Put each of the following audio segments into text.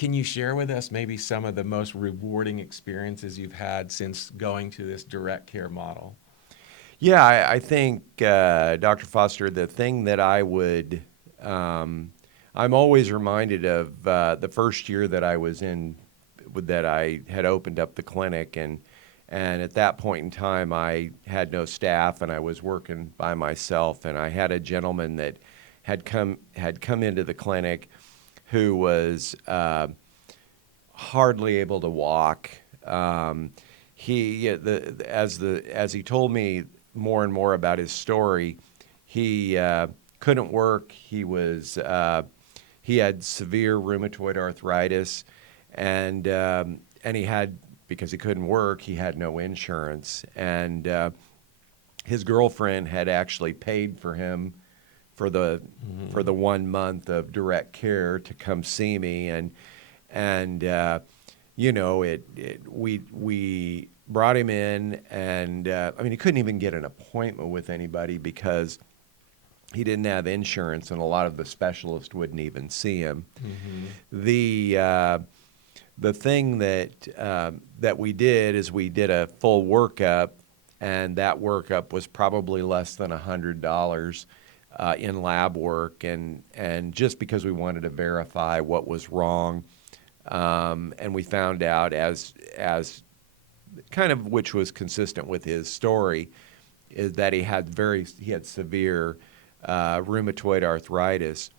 Can you share with us maybe some of the most rewarding experiences you've had since going to this direct care model? Yeah, I think, Dr. Foster, the thing that I'm always reminded of the first year that I was in, that I had opened up the clinic, and at that point in time, I had no staff, and I was working by myself, and I had a gentleman that had come into the clinic who was hardly able to walk. As he told me more and more about his story, he couldn't work. He had severe rheumatoid arthritis, and he had, because he couldn't work, he had no insurance, and his girlfriend had actually paid for him for the 1 month of direct care to come see me, and we brought him in, and I mean, he couldn't even get an appointment with anybody because he didn't have insurance, and a lot of the specialists wouldn't even see him. The thing that we did is we did a full workup, and that workup was probably less than $100 in lab work, and just because we wanted to verify what was wrong, and we found out as kind of, which was consistent with his story, is that he had severe rheumatoid arthritis.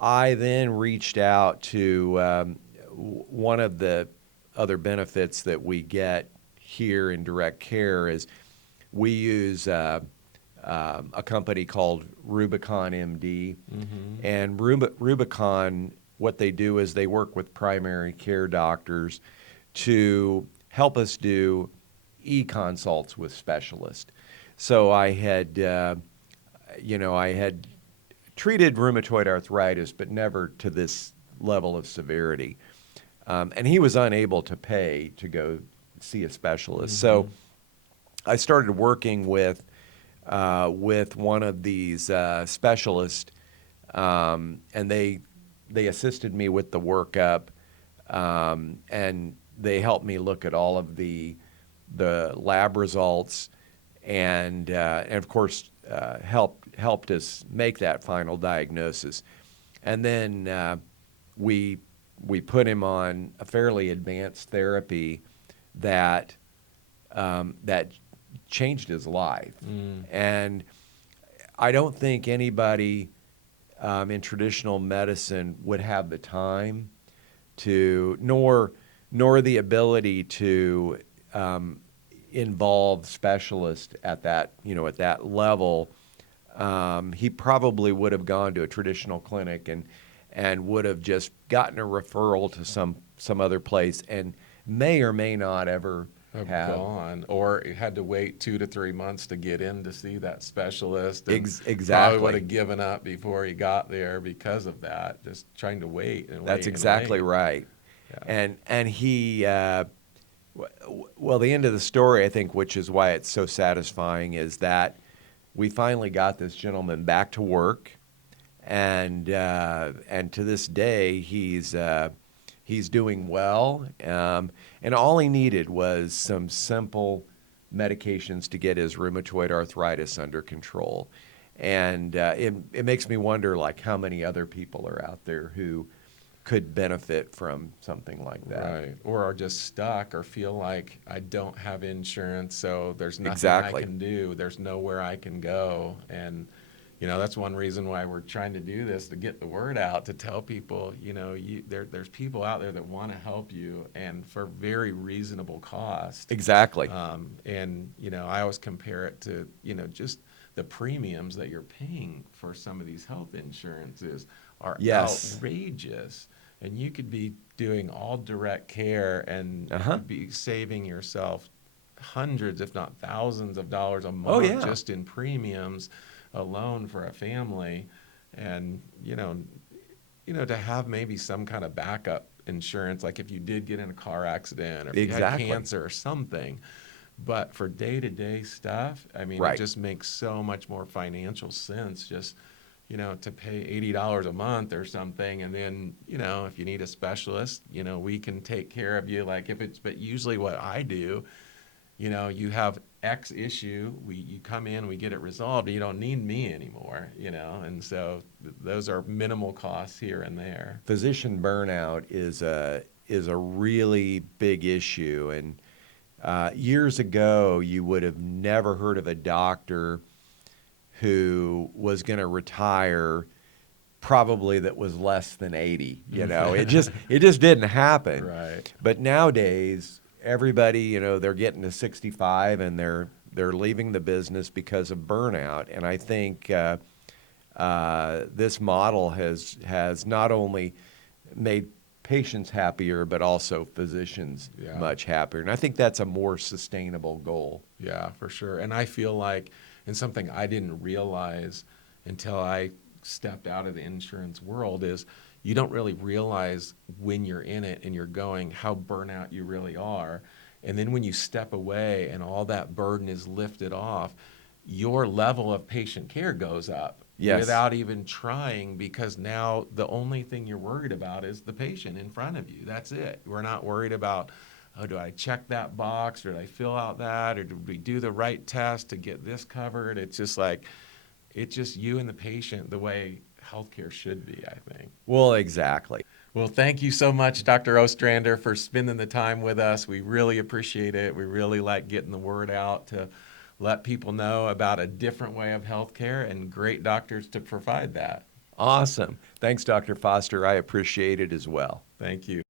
I then reached out to one of the other benefits that we get here in direct care is we use a company called Rubicon MD, and Rubicon, what they do is they work with primary care doctors to help us do e-consults with specialists. So I had treated rheumatoid arthritis, but never to this level of severity. And he was unable to pay to go see a specialist. So I started working with one of these specialists, and they assisted me with the workup, and they helped me look at all of the lab results, and of course helped us make that final diagnosis. And then we put him on a fairly advanced therapy that changed his life. And I don't think anybody in traditional medicine would have the time to, nor the ability to involve specialists at that level. He probably would have gone to a traditional clinic and would have just gotten a referral to some other place, and may or may not ever have gone, or had to wait 2 to 3 months to get in to see that specialist. And Exactly. Probably would have given up before he got there because of that, just trying to wait and wait. That's exactly right. Yeah. And he, well, the end of the story, I think, which is why it's so satisfying, is that we finally got this gentleman back to work, and to this day he's doing well, and all he needed was some simple medications to get his rheumatoid arthritis under control. And it makes me wonder, like, how many other people are out there who could benefit from something like that. Right. Or are just stuck, or feel like, I don't have insurance, so there's nothing Exactly. I can do. There's nowhere I can go. And, that's one reason why we're trying to do this, to get the word out, to tell people, there's people out there that want to help you, and for very reasonable cost. Exactly. And, I always compare it to, just the premiums that you're paying for some of these health insurances are Yes. outrageous. And you could be doing all direct care and be saving yourself hundreds, if not thousands of dollars a month just in premiums alone for a family. And, to have maybe some kind of backup insurance, like if you did get in a car accident, or if you had cancer or something. But for day-to-day stuff, I mean, it just makes so much more financial sense, just to pay $80 a month or something. And then, if you need a specialist, we can take care of you. Like but usually what I do, you have X issue, you come in, we get it resolved, you don't need me anymore, and so those are minimal costs here and there. Physician burnout is a really big issue, and years ago, you would have never heard of a doctor who was going to retire probably that was less than 80. It just didn't happen. Right. But nowadays, everybody, they're getting to 65 and they're leaving the business because of burnout. And I think this model has not only made patients happier, but also physicians much happier. And I think that's a more sustainable goal. Yeah, for sure. And I feel like, and something I didn't realize until I stepped out of the insurance world, is you don't really realize when you're in it and you're going how burnout you really are. And then when you step away and all that burden is lifted off, your level of patient care goes up. Yes. Without even trying, because now the only thing you're worried about is the patient in front of you. That's it. We're not worried about, oh, do I check that box, or did I fill out that, or did we do the right test to get this covered? It's just you and the patient the way healthcare should be, I think. Well, exactly. Well, thank you so much, Dr. Ostrander, for spending the time with us. We really appreciate it. We really like getting the word out to let people know about a different way of healthcare and great doctors to provide that. Awesome. Thanks, Dr. Foster. I appreciate it as well. Thank you.